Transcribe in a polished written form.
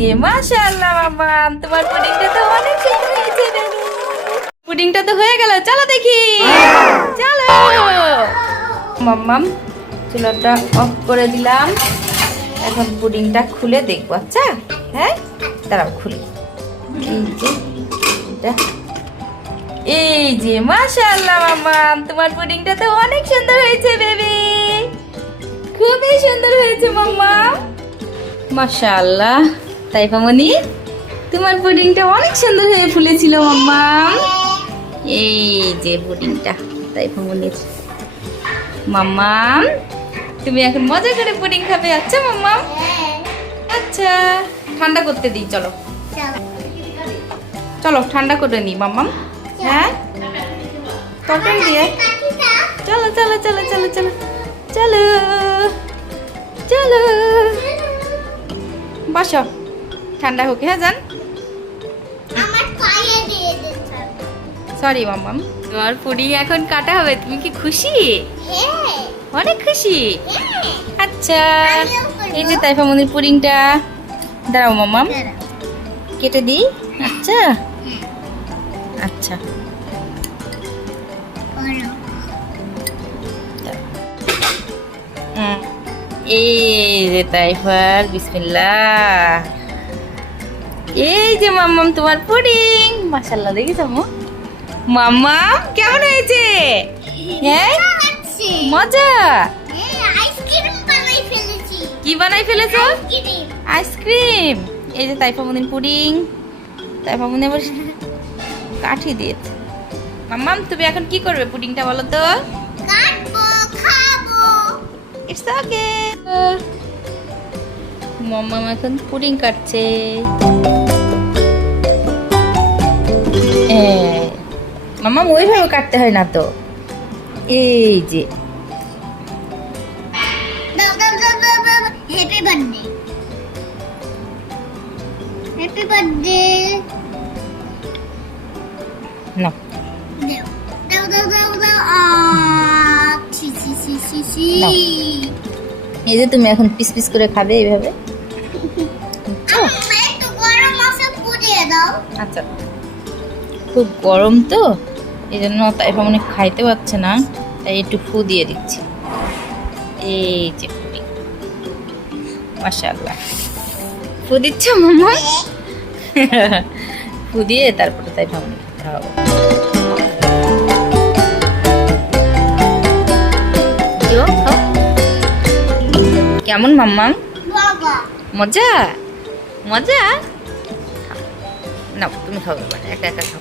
যে মাশাআল্লাহ মাম্মা, তোমার পুডিংটা তো অনেক সুন্দর হয়েছে বেবি। পুডিংটা তো হয়ে গেল, চলো দেখি। চলো মাম্মাম, চুলাটা অফ করে দিলাম। এখন পুডিংটা খুলে দেখবো। আচ্ছা হ্যাঁ, দাঁড়াও খুলি। এই যে মাশাআল্লাহ মাম্মা, তোমার পুডিংটা তো অনেক সুন্দর হয়েছে বেবি, খুবই সুন্দর হয়েছে মাম্মা। মাশাআল্লাহ তাইফামণি, তোমার পুডিংটা অনেক সুন্দর হয়ে ফুলেছিল মাম্মা। এই যে পুডিংটা তাইফামণির। মাম্মা তুমি এখন মজা করে পুডিং খাবে। আচ্ছা মাম্মা, আচ্ছা ঠান্ডা করতে দিই। চলো চলো ঠান্ডা করে নি মাম্মা। হ্যাঁ তরকারি দিয়ে চলো চলো চলো চলো চলো চলো চলো বসো, ঠান্ডা হোক। হ্যাঁ যান। সরি মাম্মাম, তোমার পুডিং এখন কাটা হবে। তুমি কি খুশি? অনেক খুশি। আচ্ছা এই যে তাইফামণির পুডিংটা, দাঁড়াও মাম্মাম কেটে দিই। আচ্ছা আচ্ছা এই যে তাইফার, বিসমিল্লাহ। এই যে মাম্মাম তোমার পুডিং, মাশাআল্লাহ। দেখিস মাম্মাম কেমন হয়েছে? হ্যাঁ মজা। কি বানাই ফেলেছো? আইসক্রিম। এই যে তাইফামণির পুডিং, তাইফামণি আবার কাঠি দিয়েছে। মাম্মাম তুমি এখন কি করবে পুডিংটা বলো তো? It's okay. মাম্মাম এখন পুডিং কাটছে। মাম্মাম ওইভাবে কাটতে হয় না তো। এই যে হ্যাপি বার্থডে, হ্যাপি বার্থডে। না দাও দাও দাও দাও দাও। ছি ছি ছি ছি ছি। এই যে তুমি এখন পিস পিস করে খাবে এইভাবে। একটু গরম আছে, পুড়িয়ে দাও। আচ্ছা খুব গরম তো, এই জন্য তাইফামণি খাইতে পারছে না, তাই একটু ফু দিয়ে দিচ্ছি। এই যে পুডিং, মাশাআল্লাহ। ফু দিচ্ছ মাম্মা? ফু দিয়ে তারপরে তাইফামণি খাওয়াবো। কেমন মাম্মাম? মজা মজা। না তুমি খাবে, একা একা খাও।